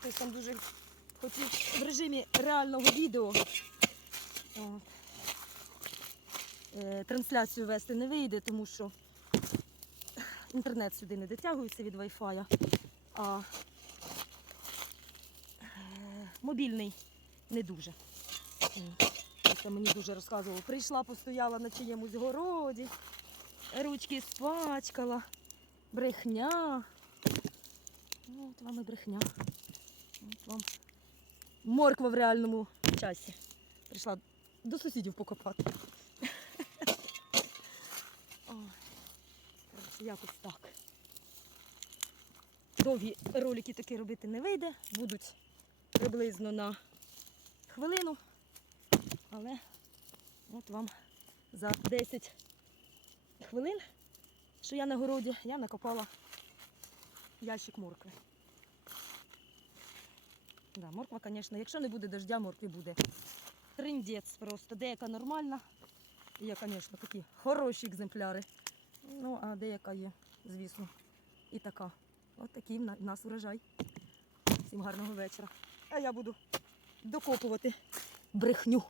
Хтось там дуже хотів в режимі реального відео. Е, трансляцію вести не вийде, тому що інтернет сюди не дотягується від Wi-Fi, а е, мобільний не дуже. Це мені дуже розказував. Прийшла, постояла на чиємусь городі, ручки спачкала, брехня. Ну, От вам і брехня. Вам морква в реальному часі. Прийшла до сусідів покопати. Якось так. Довгі ролики такі робити не вийде, будуть приблизно на хвилину. Але от вам за 10 хвилин, що я на городі, я накопала ящик моркви. Да, морква, звісно, якщо не буде дождя, моркві буде триндець просто. Деяка нормальна, є, звісно, такі хороші екземпляри. Ну, а деяка є, звісно, і така. От такий в нас урожай. Всім гарного вечора. А я буду докопувати брехню.